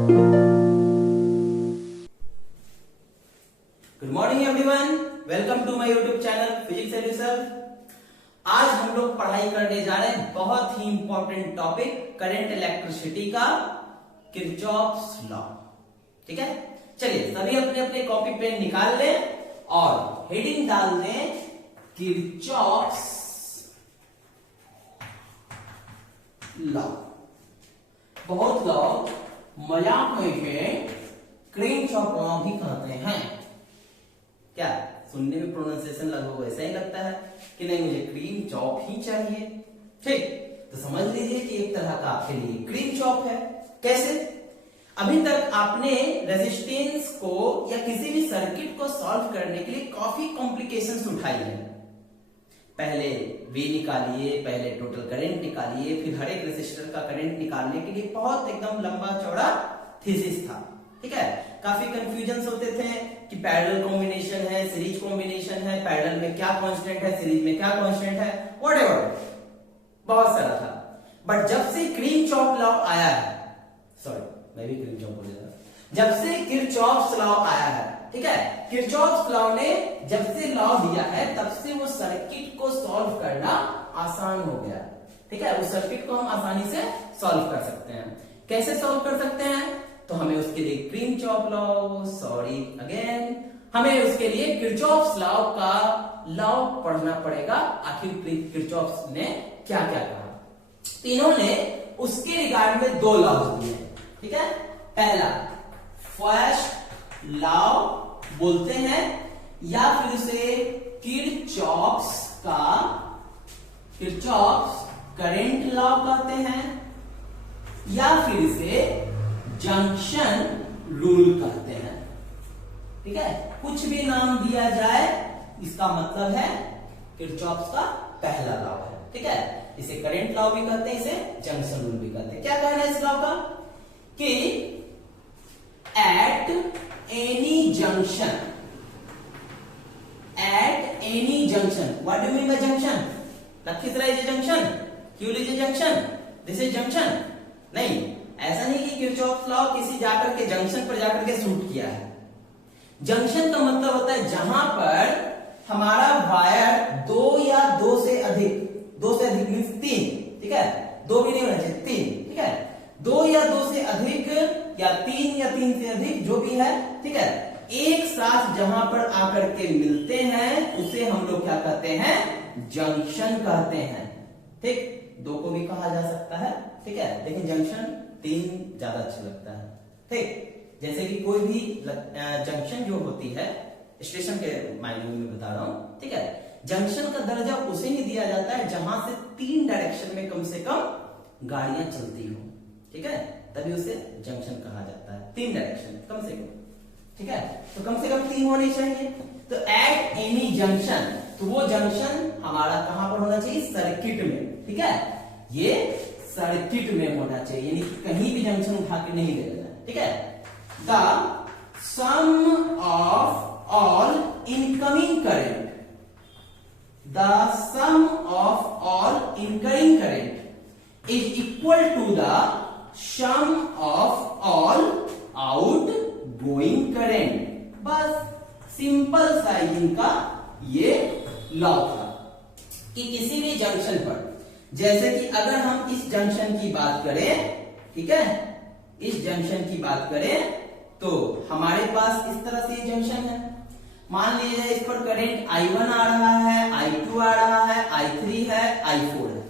Good morning everyone, welcome to my YouTube channel physics edition. आज हम लोग पढ़ाई करने जा रहे हैं बहुत ही इंपॉर्टेंट टॉपिक करंट इलेक्ट्रिसिटी का, किरचॉफ्स लॉ। ठीक है, चलिए सभी अपने अपने कॉपी पेन निकाल लें और हेडिंग डाल दें किरचॉफ्स लॉ। बहुत लोग मजाक में किरचॉफ लॉ भी कहते हैं। क्या सुनने में प्रोनाउंसिएशन लगभग वैसा ही लगता है कि नहीं, मुझे क्रीम चॉप ही चाहिए। ठीक, तो समझ लीजिए कि एक तरह का आपके लिए क्रीम चॉप है। कैसे? अभी तक आपने रेजिस्टेंस को या किसी भी सर्किट को सॉल्व करने के लिए काफी कॉम्प्लिकेशंस उठाई है। पहले वे निकालिए, पहले टोटल करंट निकालिए, फिर हर एक रेजिस्टर का करंट निकालने के लिए बहुत एकदम लंबा चौड़ा थीसिस था। ठीक है, काफी कंफ्यूजन होते थे कि पैरेलल कॉम्बिनेशन है, सीरीज कॉम्बिनेशन है, पैरेलल में क्या कांस्टेंट है, सीरीज में क्या कांस्टेंट है, व्हाटएवर बहुत सारा था। बट जब से किरचॉफ लॉ आया है, सॉरी मैं भी किरचॉफ बोल रहा, जब से किरचॉफ्स लॉ आया है, ठीक है, किरचॉफ्स लॉ ने जब से लॉ दिया है तब से वो सर्किट को सॉल्व करना आसान हो गया। ठीक है, उस सर्किट को हम आसानी से सॉल्व कर सकते हैं। कैसे सॉल्व कर सकते हैं? तो हमें उसके लिए किरचॉफ लॉ, सॉरी अगेन, हमें उसके लिए किरचॉफ्स लॉ का लॉ पढ़ना पड़ेगा। आखिर किरचॉफ ने क्या क्या कहा। इन्होंने उसके रिगार्ड में दो लॉ दिए। ठीक है, पहला फर्स्ट लॉ बोलते हैं या फिर उसे किरचॉफ्स करंट लॉ कहते हैं, या फिर इसे जंक्शन रूल कहते हैं। ठीक है, कुछ भी नाम दिया जाए इसका मतलब है किरचॉफ्स का पहला लॉ है। ठीक है, इसे करंट लॉ भी कहते हैं, इसे जंक्शन रूल भी कहते हैं। क्या कहना है इस लॉ का कि at any junction, what do mean by junction? Lakhisarai is junction, क्यों लीजिए जंक्शन, दिस इज जंक्शन। नहीं, ऐसा नहीं कि किरचॉफ लॉ किसी जाकर के जंक्शन पर जाकर के शूट किया है। जंक्शन का मतलब होता है जहां पर हमारा वायर दो से अधिक मीन्स तीन। ठीक है, दो भी नहीं होना चाहिए, तीन। ठीक है, दो या दो से अधिक या तीन से अधिक जो भी है, ठीक है, एक साथ जहां पर आकर के मिलते हैं उसे हम लोग क्या कहते हैं? जंक्शन कहते हैं। ठीक, दो को भी कहा जा सकता है। ठीक है, लेकिन जंक्शन तीन ज्यादा अच्छा लगता है। ठीक, जैसे कि कोई भी जंक्शन जो होती है, स्टेशन के मायने में बता रहा हूं। ठीक है, जंक्शन का दर्जा उसे ही दिया जाता है जहां से तीन डायरेक्शन में कम से कम गाड़ियां चलती हो। ठीक है, तभी उसे जंक्शन कहा जाता है, तीन डायरेक्शन कम से कम। ठीक है, तो कम से कम तीन होने चाहिए। तो एट एनी जंक्शन, तो वो जंक्शन हमारा कहां पर होना चाहिए? सर्किट में। ठीक है, ये सर्किट में होना चाहिए, यानी कहीं भी जंक्शन उठा के नहीं ले लेना। ठीक है, the sum of all incoming current, the sum of all incoming current is equal to the sum of all out going current. बस सिंपल सा इनका ये लॉ था कि किसी भी जंक्शन पर, जैसे कि अगर हम इस जंक्शन की बात करें, ठीक है, इस जंक्शन की बात करें तो हमारे पास इस तरह से ये जंक्शन है। मान लीजिए इस पर करंट I1 आ रहा है, I2 आ रहा है, I3 है, I4 है।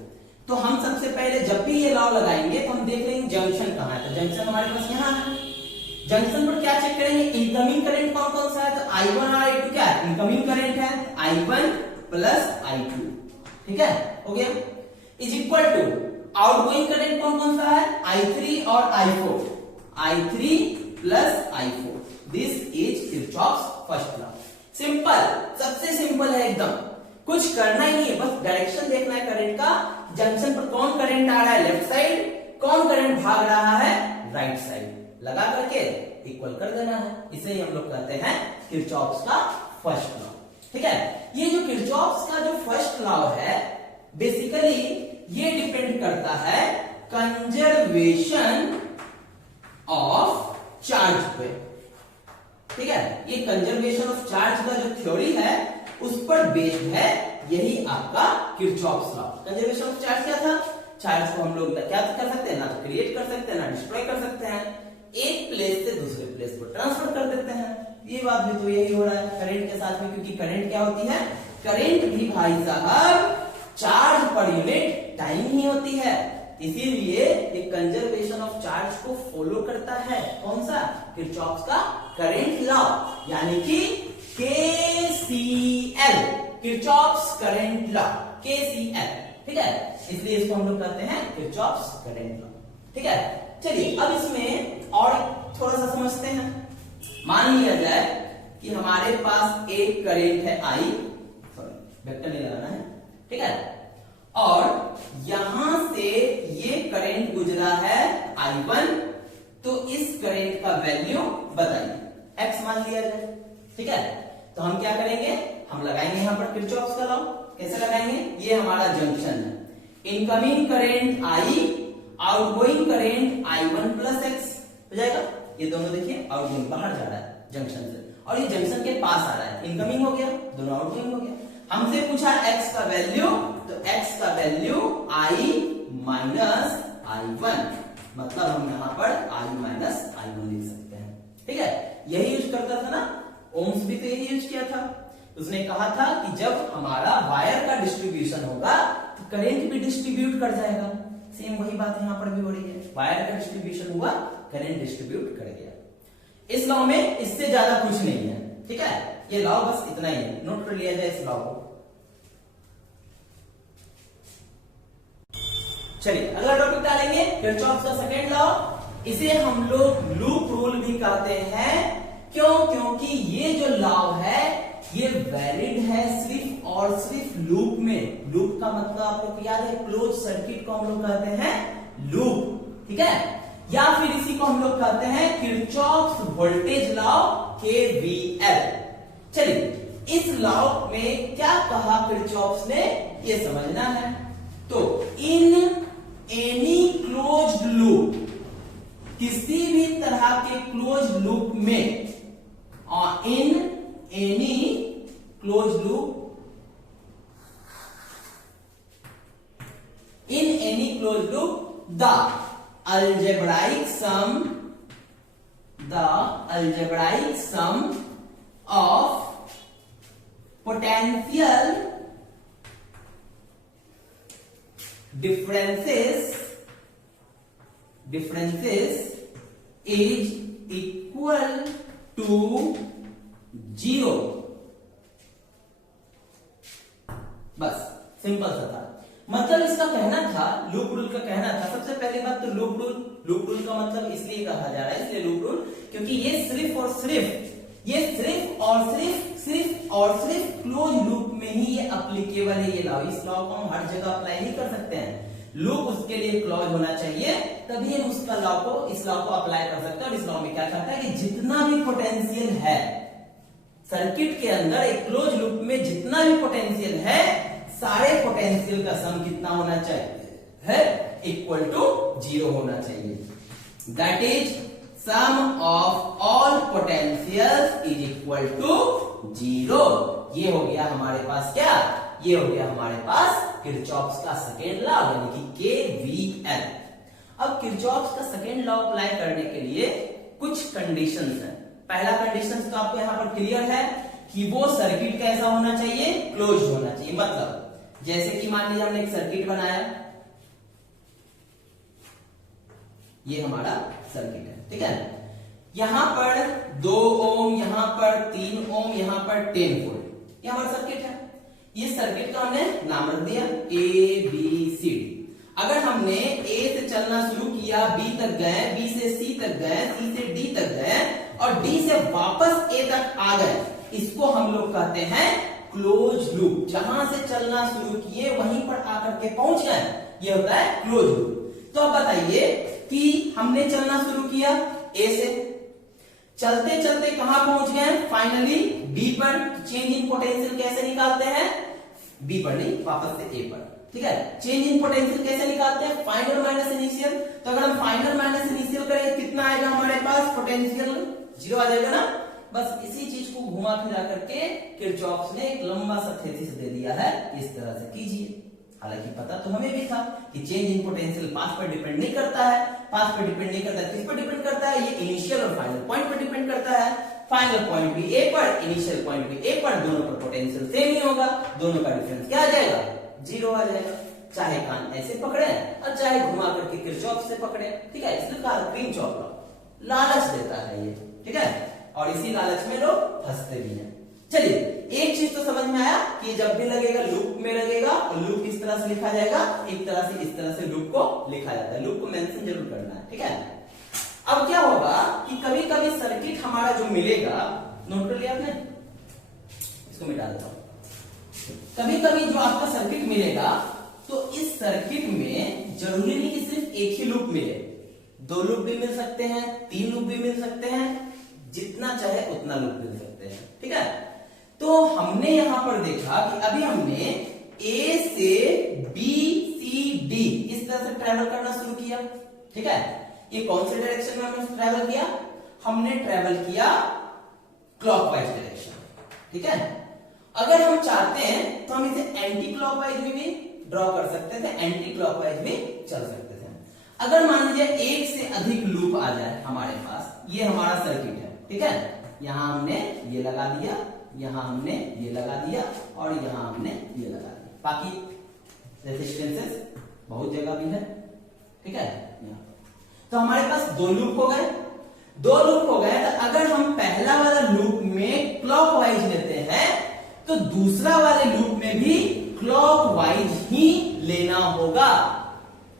तो हम सबसे पहले जब भी ये लॉ लगाएंगे तो हम देख लेंगे जंक्शन कहां है। तो जंक्शन हमारे पास यहां है। जंक्शन पर क्या चेक करेंगे? इनकमिंग करंट कौन कौन सा है? तो I1 और I2 क्या है? इनकमिंग करंट है, I1 प्लस I2। ठीक है, हो गया। Is equal to outgoing current कौन कौन सा है? I3 और I4, I3 plus I4। This is Kirchhoff's first law. Simple, सबसे सिंपल है एकदम, कुछ करना ही नहीं है, बस डायरेक्शन देखना है करंट का। जंक्शन पर कौन करंट आ रहा है? लेफ्ट साइड, कौन करंट भाग रहा है? Right side. लगा करके इक्वल कर देना है। इसे ही हम लोग कहते हैं किरचॉफ्स का फर्स्ट लॉ। ठीक है, ये जो किरचॉफ्स का जो फर्स्ट लॉ है, बेसिकली ये डिपेंड करता है कंजर्वेशन ऑफ चार्ज पे। ठीक है, ये कंजर्वेशन ऑफ चार्ज का जो थ्योरी है उस पर बेस्ड है यही आपका Kirchhoff's law. Conservation of charge क्या था? चार्ज को हम लोग क्या कर सकते हैं, ना तो क्रिएट कर सकते हैं ना डिस्ट्रॉय कर सकते हैं, एक प्लेस से दूसरे प्लेस पर ट्रांसफर कर देते हैं। ये बात भी तो यही हो रहा है करंट के साथ में, क्योंकि करंट क्या होती है, करंट भी भाई साहब चार्ज पर यूनिट टाइम ही होती है, इसीलिए ये कंजर्वेशन ऑफ चार्ज को फॉलो करता है। कौन सा? किरचॉफ्स का करंट लॉ, यानी कि KCL, Kirchhoff's current law, KCL। ठीक है, इसलिए इसको हम लोग कहते हैं किरचॉफ्स करंट लॉ। ठीक है, चलिए अब इसमें और थोड़ा सा समझते हैं। मान लिया जाए कि हमारे पास एक करंट है I, वेक्टर नहीं लगाना है, ठीक है, और यहां से ये करंट गुजरा है I1, तो इस करंट का वैल्यू बताइए, x मान लिया जाए। ठीक है, तो हम क्या करेंगे, हम लगाएंगे यहां पर किरचॉफ्स का लॉ। कैसे लगाएंगे? ये हमारा जंक्शन है, incoming current I, outgoing current I1 plus x हो जाएगा। ये दोनों देखिए आउटगोइंग बाहर जा रहा है जंक्शन से, और ये जंक्शन के पास आ रहा है, इनकमिंग हो गया, दोनों आउटगोइंग हो गया। हमसे पूछा x का वैल्यू, तो x का वैल्यू I माइनस I1, मतलब हम यहां पर I माइनस I1 लिख सकते हैं। ठीक है, यही यूज करता था ना ओम्स भी, तो यही यूज किया था। उसने कहा था कि जब हमारा वायर का डिस्ट्रीब्यूशन होगा तो करंट भी डिस्ट्रीब्यूट कर जाएगा। सेम वही बात यहां पर भी हो रही है, वायर का डिस्ट्रीब्यूशन हुआ, करंट डिस्ट्रीब्यूट कर गया। इस लॉ में इससे ज्यादा कुछ नहीं है। ठीक है, ये लॉ बस इतना ही है, नोट कर लिया जाए इस लॉ को। चलिए अगला टॉपिक डालेंगे, किरचॉफ्स का सेकंड लॉ। इसे हम लोग लूप रूल भी कहते हैं। क्यों? क्योंकि ये जो लॉ है ये वैलिड है सिर्फ और सिर्फ लूप में। लूप का मतलब आप लोग को याद है, क्लोज सर्किट को हम लोग कहते हैं लूप। ठीक है, या फिर इसी को हम लोग कहते हैं किरचॉफ्स वोल्टेज लॉ, KVL। चलिए इस लॉ में क्या कहा किरचॉफ्स ने, ये समझना है। तो इन एनी क्लोज्ड लूप, किसी भी तरह के क्लोज लूप में, और in any close loop, in any close loop the algebraic sum of potential differences is equal to 0। बस सिंपल सा था। मतलब इसका कहना था, लूप रूल का कहना था, सबसे पहली बात तो लूप रूल का मतलब इसलिए कहा जा रहा है, इसलिए लूप रूल, क्योंकि ये सिर्फ और सिर्फ क्लोज लूप में ही ये एप्लीकेबल है। ये लॉ, इस लॉ को हम हर जगह अप्लाई नहीं कर सकते हैं। लूप उसके लिए क्लोज होना चाहिए, तभी हम उसका लॉ को, इस लॉ को अप्लाई कर सकते हैं। और इस लॉ में क्या कहता है कि जितना भी पोटेंशियल है सर्किट के अंदर, एक क्लोज लूप में जितना भी पोटेंशियल है, सारे पोटेंशियल का सम कितना होना चाहिए, है इक्वल टू 0 होना चाहिए। That is sum of all potentials is equal to 0। ये हो गया हमारे पास क्या, ये हो गया हमारे पास किरचॉफ्स का सेकेंड लॉ, यानी कि KVL। अब किरचॉफ्स का सेकेंड लॉ अप्लाई करने के लिए कुछ कंडीशंस हैं। पहला कंडीशन तो आपको यहां पर क्लियर है कि वो सर्किट कैसा होना चाहिए, क्लोज होना चाहिए। मतलब जैसे कि मान लीजिए हमने एक सर्किट बनाया, ये हमारा सर्किट है। ठीक है, यहां पर 2 ओम, यहां पर 3 ओम, यहां पर 10 वोल्ट, ये हमारा सर्किट है। ये सर्किट का हमने नाम रख दिया ABCD। अगर हमने A से चलना शुरू किया, B तक गए, B से C तक गए, C से D तक गए और D से वापस A तक आ गए, इसको हम लोग कहते हैं क्लोज लूप। जहां से चलना शुरू किए वहीं पर आकर के पहुंच गए, ये होता है क्लोज लूप। तो अब बताइए कि हमने चलना शुरू किया A से, चलते चलते कहां पहुंच गए, फाइनली B पर। चेंज इन पोटेंशियल कैसे निकालते हैं, B पर नहीं, वापस से A पर। ठीक है, चेंज इन पोटेंशियल कैसे निकालते हैं, फाइनल माइनस इनिशियल। तो अगर हम फाइनल माइनस इनिशियल करेंगे कितना आएगा हमारे पास, पोटेंशियल 0 आ जाएगा ना। बस इसी चीज को घुमा फिरा करके किरचॉफ ने एक लंबा सा थेसिस दे दिया है, इस तरह से कीजिए। हालांकि पता तो हमें भी था कि चेंज इन पोटेंशियल पाथ पर डिपेंड नहीं करता है, पाथ पर डिपेंड नहीं करता है, किस पर डिपेंड करता है, ये इनिशियल और फाइनल पॉइंट पर डिपेंड करता है। फाइनल पॉइंट भी ए पर, इनिशियल पॉइंट भी ए पर, दोनों पर पोटेंशियल सेम ही होगा, दोनों का डिफरेंस क्या आ जाएगा, 0 आ जाएगा। चाहे कान ऐसे पकड़े और चाहे घुमा करके किरचॉफ से पकड़े, ठीक है। इसलिए कहा किरचॉफ लॉ, लालच देता है ये, ठीक है, और इसी लालच में लोग फंसते भी हैं। चलिए एक चीज तो समझ में आया कि जब भी लगेगा लूप में लगेगा, और लूप किस तरह से लिखा जाएगा, एक तरह से इस तरह से लूप को लिखा जाता है, लूप को मेंशन जरूर करना है, ठीक है। अब क्या होगा कि कभी कभी सर्किट हमारा जो मिलेगा, नोट कर लिया आपने, इसको मिटा देता हूं। कभी कभी जो आपका सर्किट मिलेगा तो इस सर्किट में जरूरी नहीं कि सिर्फ एक ही लूप मिले, 2 लूप भी मिल सकते हैं, 3 लूप भी मिल सकते हैं, जितना चाहे उतना लूप मिल सकते हैं, ठीक है। तो हमने यहां पर देखा कि अभी हमने ए से बी सी डी इस तरह से ट्रेवल करना शुरू किया, ठीक है। ये कौन से डायरेक्शन में हमने ट्रेवल किया, हमने ट्रेवल किया क्लॉकवाइज डायरेक्शन, ठीक है। अगर हम चाहते हैं तो हम इसे एंटी क्लॉकवाइज में भी ड्रॉ कर सकते थे, एंटी क्लॉकवाइज भी चल सकते थे। अगर मान लीजिए एक से अधिक लूप आ जाए हमारे पास, ये हमारा सर्किट है, ठीक है, यहां हमने ये लगा दिया, यहां हमने ये लगा दिया, और यहां हमने ये लगा दिया, बाकी रेजिस्टेंसेस बहुत जगह भी है, ठीक है। तो हमारे पास 2 लूप हो गए, 2 लूप हो गए। तो अगर हम पहला वाला लूप में क्लॉकवाइज लेते हैं तो दूसरा वाले लूप में भी क्लॉकवाइज ही लेना होगा,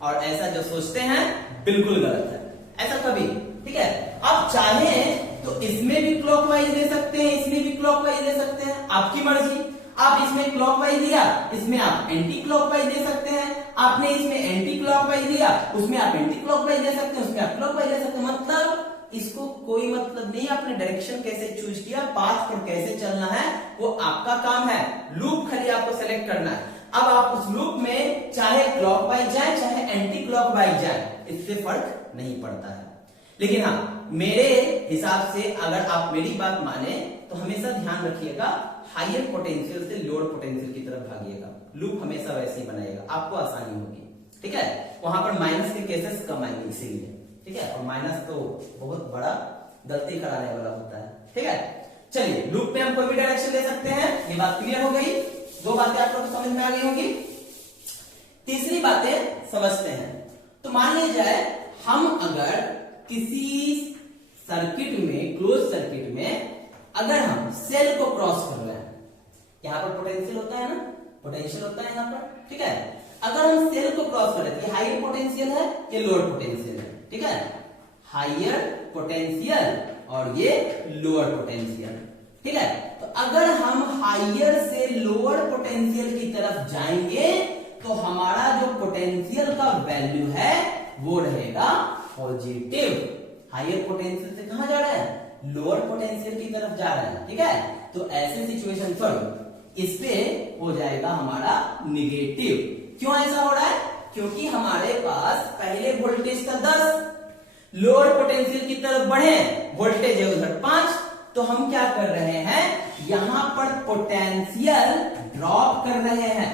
और ऐसा जो सोचते हैं बिल्कुल गलत है, ऐसा कभी, ठीक है। आप चाहें तो इसमें भी क्लॉकवाइज ले सकते हैं, इसमें भी क्लॉकवाइज ले सकते हैं, आपकी मर्जी। आप इसमें क्लॉकवाइज लिया, इसमें आप एंटी क्लॉकवाइज ले सकते हैं, आपने इसमें एंटी क्लॉकवाइज लिया, उसमें आप एंटी क्लॉकवाइज ले सकते हैं, उसमें आप क्लॉकवाइज ले सकते हैं। मतलब इसको कोई मतलब नहीं, आपने डायरेक्शन कैसे चूज किया, पाथ पर कैसे चलना है, वो आपका काम है, लूप खाली आपको सेलेक्ट करना है। अब आप उस लूप में चाहे क्लॉकवाइज जाए चाहे एंटी क्लॉकवाइज जाए, इससे फर्क नहीं पड़ता है। लेकिन हाँ, मेरे हिसाब से अगर आप मेरी बात माने तो हमेशा ध्यान रखिएगा, हायर पोटेंशियल से लोअर पोटेंशियल की तरफ भागिएगा, लूप हमेशा वैसे ही बनाइएगा, आपको आसानी होगी, ठीक है। वहां पर माइनस के केसेस कम आएंगे इसीलिए, ठीक है, और माइनस तो बहुत बड़ा गलती कराने वाला होता है, ठीक है। चलिए लूप में हम कोई भी डायरेक्शन ले सकते हैं, ये बात क्लियर हो गई। 2 बातें आप लोग समझ में आ गई होंगी। तीसरी बातें समझते हैं। तो मान लीजिए जाए हम अगर किसी सर्किट में, क्लोज सर्किट में अगर हम सेल को क्रॉस कर रहे हैं, यहां पर पोटेंशियल होता है ना, पोटेंशियल होता है यहां पर, ठीक है। अगर हम सेल को क्रॉस कर रहे हैं, ये हायर पोटेंशियल है, ये लोअर पोटेंशियल है, ठीक है, हायर पोटेंशियल और ये लोअर पोटेंशियल, ठीक है। तो अगर हम हायर से लोअर पोटेंशियल की तरफ जाएंगे तो हमारा जो पोटेंशियल का वैल्यू है वो रहेगा पॉजिटिव। हायर पोटेंशियल से कहां जा रहा है, लोअर पोटेंशियल की तरफ जा रहा है, ठीक है। तो ऐसे सिचुएशन पर इस पे हो जाएगा हमारा निगेटिव। क्यों ऐसा हो रहा है, क्योंकि हमारे पास पहले वोल्टेज था 10, लोअर पोटेंशियल की तरफ बढ़े, वोल्टेज है उधर 5, तो हम क्या कर रहे हैं, यहां पर पोटेंशियल ड्रॉप कर रहे हैं,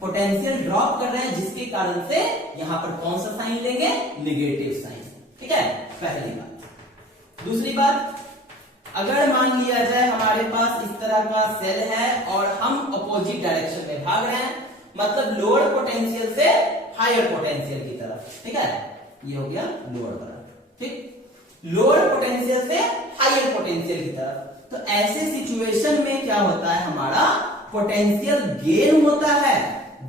पोटेंशियल ड्रॉप कर रहे हैं, जिसके कारण से यहां पर कौन सा साइन लेंगे, निगेटिव साइन, ठीक है, पहली बात। दूसरी बात, अगर मान लिया जाए हमारे पास इस तरह का सेल है और हम अपोजिट डायरेक्शन में भाग रहे हैं, मतलब लोअर पोटेंशियल से हायर पोटेंशियल की तरफ, ठीक है, ये हो गया लोअर वाला, ठीक, लोअर पोटेंशियल से हायर पोटेंशियल की तरफ। तो ऐसे सिचुएशन में क्या होता है, हमारा पोटेंशियल गेन होता है।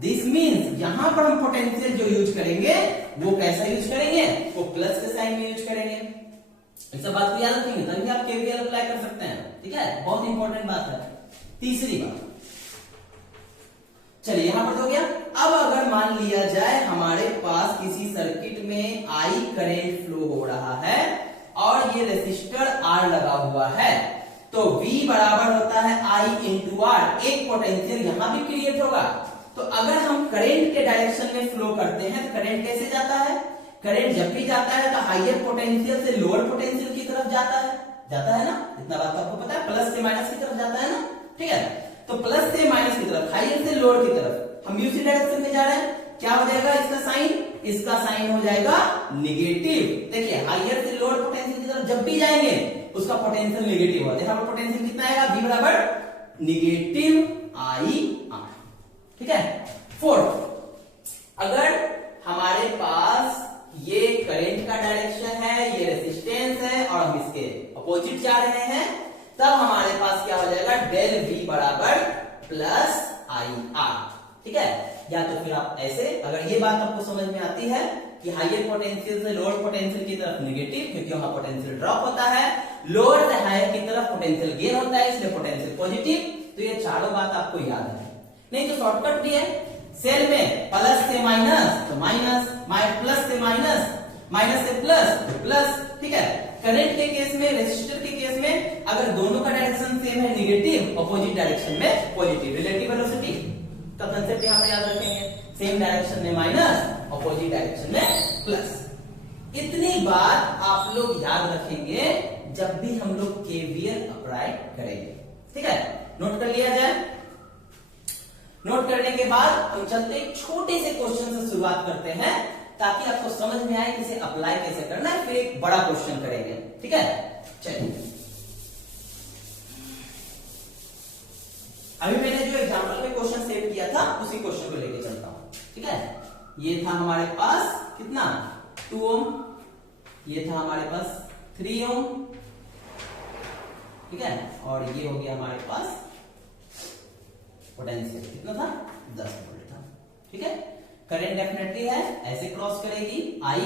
दिस मीन्स यहां पर हम पोटेंशियल जो यूज करेंगे वो कैसा यूज करेंगे, वो प्लस के साइन में यूज करेंगे। इस सब बात को याद रखेंगे तभी आप केवीएल अप्लाई कर सकते हैं, ठीक है, बहुत इंपॉर्टेंट बात है। तीसरी बात, चलिए यहां पर हो गया। अब अगर मान लिया जाए हमारे पास किसी सर्किट में आई करंट फ्लो हो रहा है और ये रेसिस्टर R लगा हुआ है, तो V बराबर होता है I इंटू R, एक पोटेंशियल यहां भी क्रिएट होगा। तो अगर हम करंट के डायरेक्शन में फ्लो करते हैं, करंट कैसे जाता है, करंट जब भी जाता है तो हायर पोटेंशियल से लोअर पोटेंशियल की तरफ जाता है ना, इतना बात तो आपको पता है, प्लस से माइनस की तरफ जाता है ना, ठीक है। तो प्लस से माइनस की तरफ, हायर से लोअर की तरफ, हम उसी डायरेक्शन में जा रहे हैं, क्या हो जाएगा इसका साइन, इसका साइन हो जाएगा निगेटिव। देखिए हायर से लोअर पोटेंशियल की तरफ जब भी जाएंगे उसका पोटेंशियल निगेटिव होगा। यहाँ पर पोटेंशियल कितना आएगा, V बराबर निगेटिव IR, ठीक है। फोर्थ, अगर हमारे पास ये करंट का डायरेक्शन है, ये रेजिस्टेंस है और हम इसके अपोजिट जा रहे हैं, तब हमारे पास क्या हो जाएगा, डेल V बराबर प्लस IR, ठीक है। या तो फिर आप ऐसे, अगर ये बात आपको समझ में आती है कि हायर पोटेंशियल से लोअर पोटेंशियल की तरफ नेगेटिव, क्योंकि वहां पोटेंशियल ड्रॉप होता है, लोअर से हायर की तरफ पोटेंशियल गेन होता है, इसलिए पोटेंशियल पॉजिटिव, तो ये चारों बात आपको याद है। नहीं तो शॉर्टकट भी है, सेल में प्लस से माइनस तो माइनस, प्लस से माइनस, माइनस से प्लस तो प्लस, ठीक है। करंट के केस में, रेजिस्टर के केस में अगर दोनों का डायरेक्शन सेम है निगेटिव, अपोजिट डायरेक्शन में पॉजिटिव, रिलेटिव वेलोसिटी का कंसेप्ट यहां पर याद रखेंगे, सेम डायरेक्शन में माइनस, अपोजिट डायरेक्शन में प्लस। इतनी बात आप लोग याद रखेंगे जब भी हम लोग केवीएल अप्लाई करेंगे, ठीक है। नोट कर लिया जाए। नोट करने के बाद हम चलते एक छोटे से क्वेश्चन से शुरुआत करते हैं ताकि आपको समझ में आए इसे अप्लाई कैसे करना है, फिर एक बड़ा क्वेश्चन करेंगे, ठीक है। चलिए, अभी मैंने जो एग्जांपल में क्वेश्चन सेव किया था उसी क्वेश्चन को लेके चलता हूं, ठीक है। ये था हमारे पास कितना, 2 ओम, ये था हमारे पास 3 ओम, ठीक है, और ये हो गया हमारे पास पोटेंशियल कितना था, 10 वोल्ट था, ठीक है। करंट डेफिनेटली है, ऐसे क्रॉस करेगी I,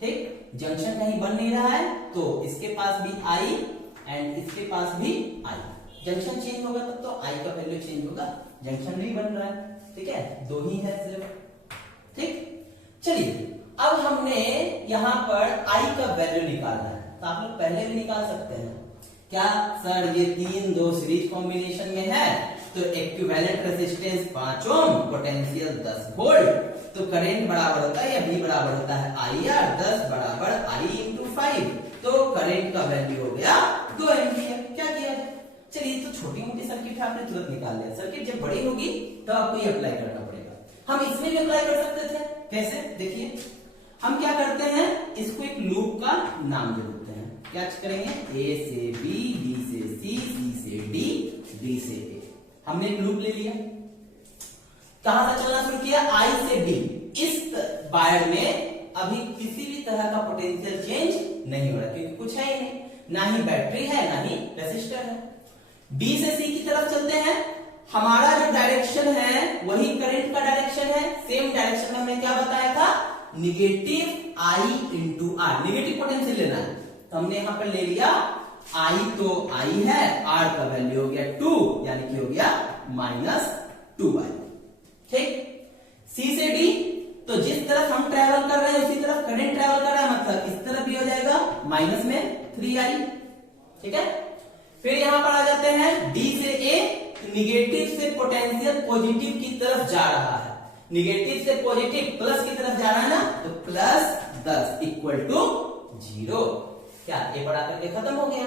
ठीक, जंक्शन कहीं बन नहीं रहा है तो इसके पास भी I एंड इसके पास भी I, जंक्शन चेंज होगा तब तो I का वैल्यू चेंज होगा, जंक्शन नहीं बन रहा है, ठीक है, 2 ही है सिर्फ, ठीक। चलिए, अब हमने यहां पर I का वैल्यू निकालना है, तो आप लोग पहले भी निकाल सकते हैं, क्या सर ये 3 2 सीरीज कॉम्बिनेशन में है तो इक्विवेलेंट रेजिस्टेंस 5 ओम, पोटेंशियल 10 वोल्ट, तो करंट बराबर होता है या V बराबर होता है IR, 10 बराबर I इंटू 5, तो करंट का वैल्यू हो गया 2 एम्पियर। क्या किया जाए, चलिए तो छोटी मोटी सर्किट है आपने तुरंत निकाल लिया, सर्किट जब बड़ी होगी तो आपको ये अप्लाई करना पड़ेगा। हम इसमें भी अप्लाई कर सकते थे, कैसे, देखिए हम क्या करते हैं, इसको एक लूप का नाम दे देते हैं, क्या करेंगे, A से B, B से C, C से D, D से A, हमने एक लूप ले लिया, कहां से चलना शुरू किया, I से D, इस वायर में अभी किसी भी तरह का पोटेंशियल चेंज नहीं हो रहा क्योंकि कुछ है ही नहीं, ना ही बैटरी है ना ही रेसिस्टर है। B से C की तरफ चलते हैं, हमारा जो डायरेक्शन है वही करंट का डायरेक्शन है, सेम डायरेक्शन में हमने क्या बताया था, negative I into R, negative potential लेना है, तो हमने यहां पर ले लिया I, तो I है, R का वैल्यू हो गया 2, यानी कि हो गया -2I, ठीक। C से D, तो जिस तरफ हम ट्रेवल कर रहे हैं उसी तरफ करंट ट्रेवल कर रहा है, मतलब इस तरफ भी हो जाएगा माइनस में 3I, ठीक है। फिर यहां पर आ जाते हैं D से A, निगेटिव से पोटेंशियल पॉजिटिव की तरफ जा रहा है, निगेटिव से पॉजिटिव प्लस की तरफ जा रहा है ना, तो +10 इक्वल टू 0, क्या ये बढ़ा करके खत्म हो गया,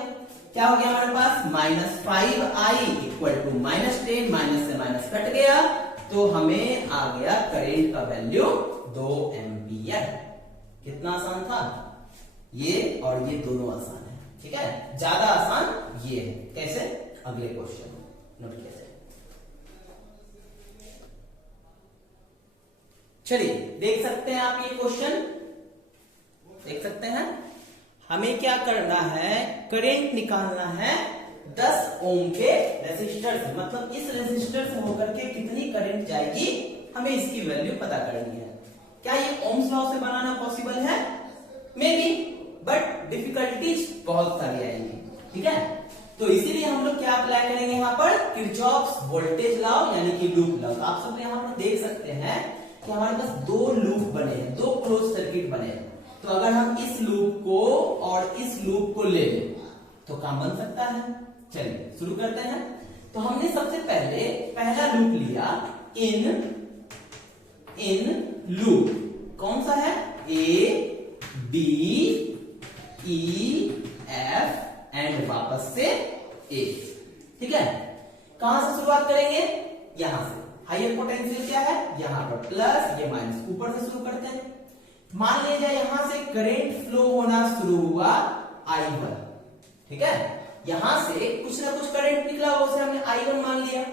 क्या हो गया हमारे पास, -5I इक्वल टू -10, माइनस से माइनस कट गया, तो हमें आ गया करंट का वैल्यू 2 एम्पियर। कितना आसान था, ये और ये दोनों आसान है, ठीक है, ज्यादा आसान ये है, कैसे, अगले क्वेश्चन नोट किया जाए। चलिए देख सकते हैं आप, ये क्वेश्चन देख सकते हैं, हमें क्या करना है, करंट निकालना है 10 ओम के रेजिस्टर से, मतलब इस रेजिस्टर से होकर के कितनी करंट जाएगी हमें इसकी वैल्यू पता करनी है। क्या ये ओम्स लॉ से बनाना पॉसिबल है, मे बी, बट डिफिकल्टीज बहुत सारी आएंगी, ठीक है। तो इसीलिए हम लोग क्या अप्लाई करेंगे यहाँ पर, किरचॉफ्स वोल्टेज लॉ यानी कि लूप लॉ। तो आप सब यहाँ पर देख सकते हैं कि हमारे पास 2 लूप बने हैं, 2 क्लोज सर्किट बने हैं, तो अगर हम इस लूप को और इस लूप को ले लें तो काम बन सकता है। चलिए शुरू करते हैं। तो हमने सबसे पहले पहला लूप लिया इन लूप, कौन सा है, A B E F and वापस से ए। ठीक है, कहां से शुरुआत करेंगे? यहां से। हायर पोटेंशियल क्या है? यहां पर प्लस, ये माइनस, ऊपर से शुरू करते हैं। मान लीजिए यहां से करंट फ्लो होना शुरू हुआ I1। ठीक है, यहां से कुछ ना कुछ करंट निकला, उसे हमने I1 मान लिया।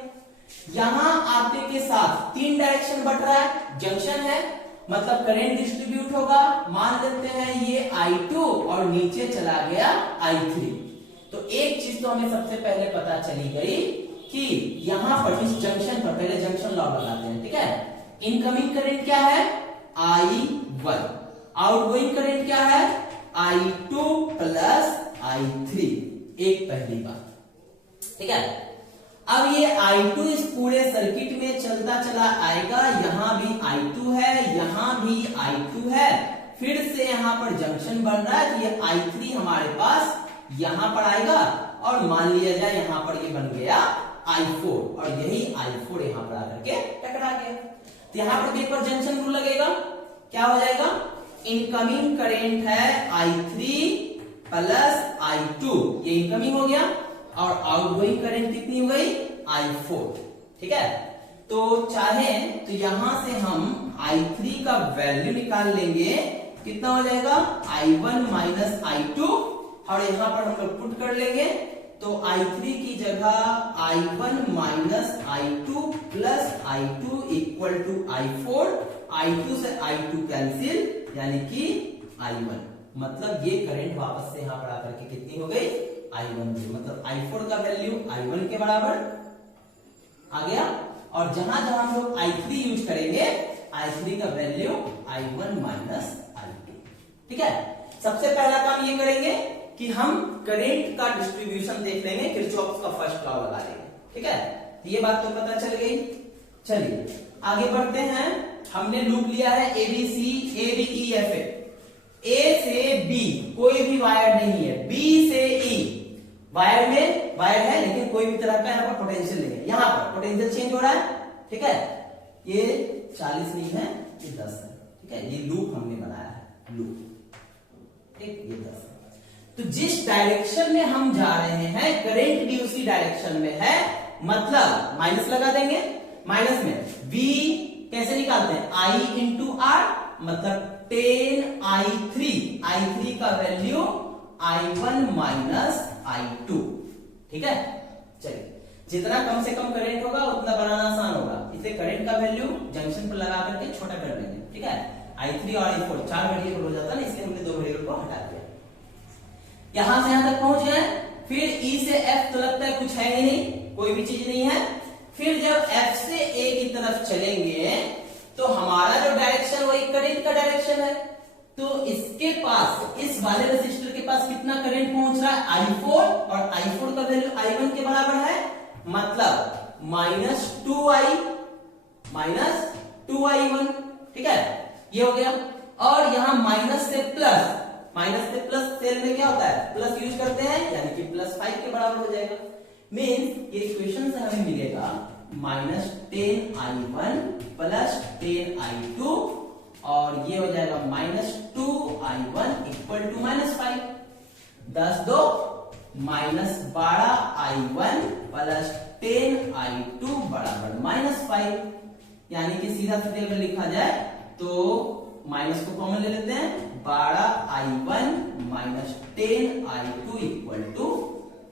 यहां आते के साथ तीन डायरेक्शन बढ़ रहा है, जंक्शन है, मतलब करंट डिस्ट्रीब्यूट होगा। मान लेते हैं ये I2 और नीचे चला गया I3। तो एक चीज तो हमें सबसे पहले पता चली गई कि यहां पर इस जंक्शन पर, पहले जंक्शन लॉ लगाते हैं। ठीक है, इनकमिंग करंट क्या है? I1। आउटगोइंग करंट क्या है? I2 plus I3। एक पहली बात। ठीक है, अब ये I2 इस पूरे सर्किट में चलता चला आएगा। यहां भी I2 है, यहां भी I2 है, फिर से यहां पर जंक्शन बन रहा है। तो ये I3 हमारे पास यहां पर आएगा और मान लिया जाए यहां पर ये बन गया I4 और यही I4 यहां पर आकर के टकरा गया। तो यहां पर भी एक बार जंक्शन रूल लगेगा, क्या हो जाएगा? इनकमिंग करंट है I3 प्लस I2, ये इनकमिंग हो गया, और आउटगोइंग करंट कितनी हो गई? I4। ठीक है, तो चाहे तो यहां से हम I3 का वैल्यू निकाल लेंगे, कितना हो जाएगा? I1 माइनस I2, और यहां पर हम लोग पुट कर लेंगे। तो I3 की जगह I1 minus I2 plus I2 equal to I4। I2 से I2 कैंसिल, यानी कि I1, मतलब ये करंट वापस से यहां पर आकर के कितनी हो गई? I1 की, मतलब I4 का वैल्यू I1 के बराबर आ गया। और जहां जहां हम लोग I3 यूज करेंगे, I3 का वैल्यू I1 माइनस I2। ठीक है, सबसे पहला काम ये करेंगे कि हम करंट का डिस्ट्रीब्यूशन देख लेंगे, किरचॉफ का फर्स्ट लॉ लगा लेंगे। ठीक है, ये बात तो पता चल गई। चलिए आगे बढ़ते हैं। हमने लूप लिया है ABC, ABE, FA। A से B कोई भी वायर नहीं है, B से E वायर में वायर है, लेकिन कोई भी तरह का यहाँ पर पोटेंशियल नहीं है। यहाँ पर पोटेंशियल चेंज हो रहा है। ठीक है, ये 40 नहीं है, ये 10 है। ठीक है, ये लूप हमने बनाया है, लूप। ठीक, ये 10 है। तो जिस डायरेक्शन में हम जा रहे हैं, करंट भी उसी डायरेक्शन में है, मतलब माइनस लगा देंगे। माइनस में V कैसे निकालते हैं? I इंटू R, मतलब 10I3। I3 का वैल्यू I1 माइनस I2। ठीक है, चलिए, जितना कम से कम करंट होगा उतना बनाना आसान होगा। इसे करंट का वैल्यू जंक्शन पर लगा करके छोटा कर देंगे। ठीक है, I3 और I4 चार वेरिएबल हो जाता है, इसलिए हमने दो वेरिएबल को हटा दिया। यहां से यहां तक पहुंच गए। फिर E से F तो लगता है कुछ है ही नहीं, कोई भी चीज नहीं है। फिर जब F से A की तरफ चलेंगे तो हमारा जो डायरेक्शन वही करंट का डायरेक्शन है। तो इसके पास, इस वाले रेसिस्टर के पास कितना करंट पहुंच रहा है? I4, और I4 का वैल्यू I1 के बराबर है, मतलब माइनस 2I1। ठीक है, ये हो गया। और यहां माइनस से प्लस सेल में क्या होता है? प्लस यूज करते हैं, यानी कि +5 के बराबर हो जाएगा। मीन्स ये इक्वेशन से हमें मिलेगा माइनस 10I1 प्लस 10I2, और ये हो जाएगा minus 2I1 equal to -5। 10 2 minus 12I1 plus 10I2 बराबर -5। यानी कि सीधा सीधे अगर लिखा जाए तो माइनस को कॉमन ले लेते हैं, 12I1 minus 10I2 equal to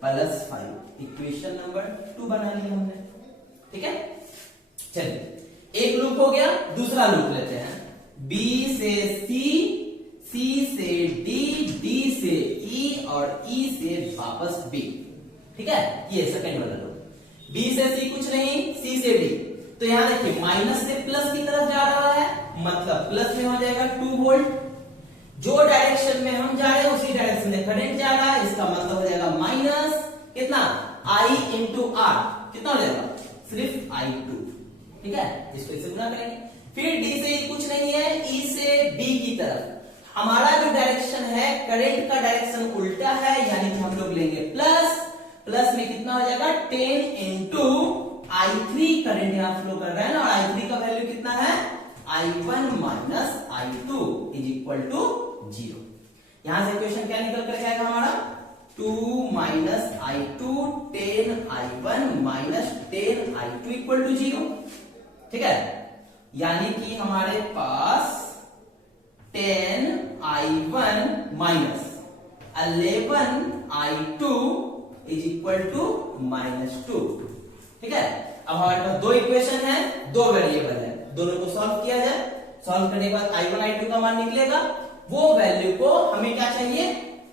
+5। Equation number 2 बना लिया हमने। ठीक है, चलिए एक लूप हो गया, दूसरा लूप लेते हैं। B से C, C से D, D से E और E से वापस B। ठीक है, ये सेकंड वाला लूप। B से C कुछ नहीं, C से D। तो यहां देखिए माइनस से प्लस की तरफ जा रहा है, मतलब प्लस में हो जाएगा 2 वोल्ट। जो डायरेक्शन में हम जा रहे हैं उसी डायरेक्शन में करंट जा रहा है, इसका मतलब हो जाएगा माइनस कितना? I इंटू R, कितना हो जाएगा? सिर्फ I2। ठीक है, इसको इसे गुना करेंगे। फिर D से कुछ नहीं है, E से B की तरफ। हमारा जो डायरेक्शन है, करंट का डायरेक्शन उल्टा है, यानी कि हम लोग लेंगे प्लस में कितना हो जाएगा? 10 इंटू I3 करंट यहां फ्लो कर रहा है ना, और I3 का वैल्यू कितना है? I1 minus I2 is equal to 0। यहां से इक्वेशन क्या निकल कर आएगा हमारा 2 minus I2 10I1 minus 10I2 equal to 0। ठीक है, यानी कि हमारे पास 10I1 minus 11I2 is equal to -2। ठीक है, अब हमारे पास दो इक्वेशन है, दो वेरिएबल है, दोनों को सॉल्व किया जाए। सॉल्व करने के बाद I1 I2 का मान निकलेगा। वो वैल्यू को हमें क्या चाहिए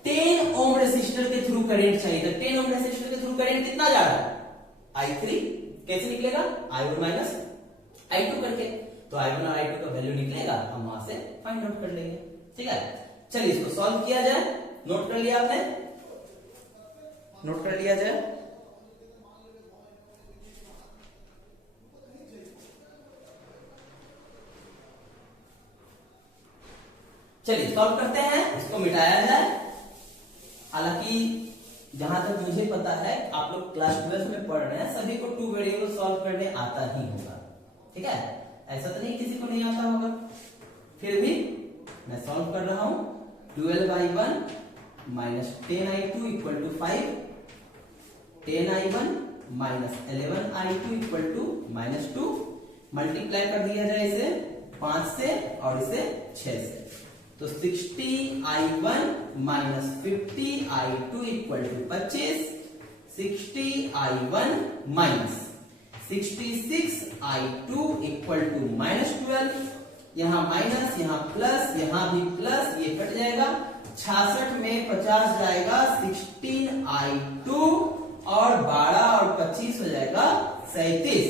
10 ओम रेसिस्टर के थ्रू करंट चाहिए। तो 10 ओम रेसिस्टर के थ्रू करंट कितना जा रहा है I3, कैसे निकलेगा I1 माइनस I2 करके। तो I1 और I2 का वैल्यू निकलेगा, हम वहां से फाइंड आउट कर लेंगे। ठीक है, चलिए इसको सॉल्व किया जाए। नोट कर लिया आपने, नोट कर लिया जाए। चलिए सॉल्व करते हैं, इसको मिटाया जाए। हालांकि जहां तक मुझे पता है आप लोग क्लास 12 में पढ़ रहे हैं, सभी को 2 वेरिएबल सॉल्व करने आता ही होगा। ठीक है, ऐसा तो नहीं किसी को नहीं आता होगा। फिर भी मैं सॉल्व कर रहा हूं। 12I1 minus 10I2 equal to 5, 10I1 minus 11I2 equal to -2। Multiply कर दिया जाए इसे 5 से और इसे 6 से, तो 60I1 minus 50I2 equal to 25। 60I1 minus 66I2 equal to -12। यहां माइनस, यहां प्लस, यहां भी प्लस, ये कट जाएगा। 66 में 50 जाएगा 16I2 और 12 और 25 हो जाएगा 37।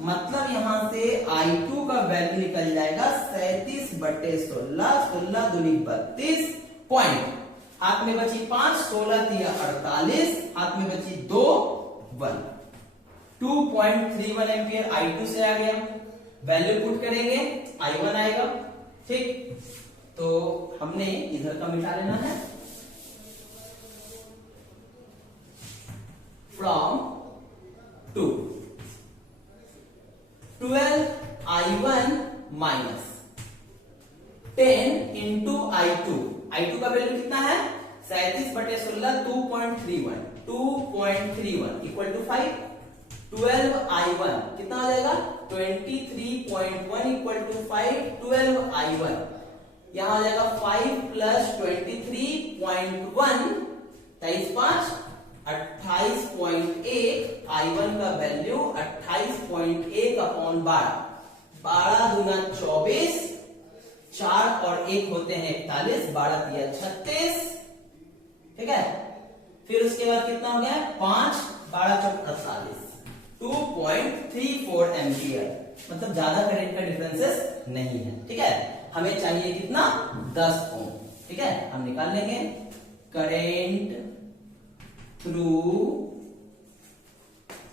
मतलब यहां से I2 का वैल्यू निकल जाएगा 37/16। 16 दूनी 32 पॉइंट। हाथ में बची 5, 16 दिया 48, हाथ में बची 2 1। 2.31 एम्पियर I2 से आ गया। वैल्यू पुट करेंगे I1 आएगा। ठीक, तो हमने इधर का मिटा लेना है। From 2 12I1 minus 10 into I2। I2 का वैल्यू कितना है 37/16, 2.31। 2.31 इक्वल टू 5। 12I1 कितना हो जाएगा 23.1 इक्वल टू 5। 12I1 यहां हो जाएगा 5 प्लस 23.1, 23 5 28.1। I1 का वैल्यू 28.1 अपॉन 12। 12 दूना 24, 4 और 1 होते हैं 41, 12 दिया 36। ठीक है, फिर उसके बाद कितना हो गया 5, 12 चौक 48, 2.34 एम्पियर। मतलब ज्यादा करंट का डिफरेंसेस नहीं है। ठीक है, हमें चाहिए कितना 10 ओम। ठीक है, हम निकाल लेंगे करंट थ्रू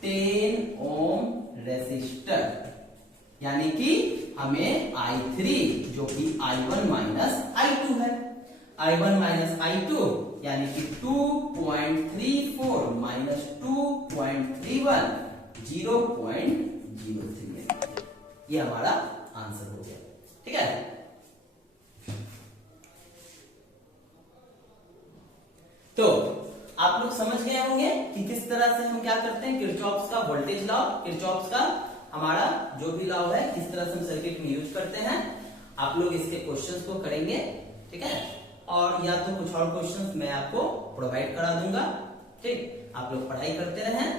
10 ओम रेसिस्टर, यानी कि हमें I3 जो कि I1 माइनस I2 है। I1 माइनस I2 यानी कि 2.34 माइनस 2.31 0.03। ये हमारा आंसर हो गया। ठीक है, तो आप लोग समझ गए होंगे कि किस तरह से हम क्या करते हैं, किरचॉफ्स का वोल्टेज लॉ, किरचॉफ्स का हमारा जो भी लॉ है, किस तरह से हम सर्किट में यूज करते हैं। आप लोग इसके क्वेश्चंस को करेंगे। ठीक है, और या तो कुछ और क्वेश्चंस मैं आपको प्रोवाइड करा दूंगा। ठीक, आप लोग पढ़ाई करते रहें।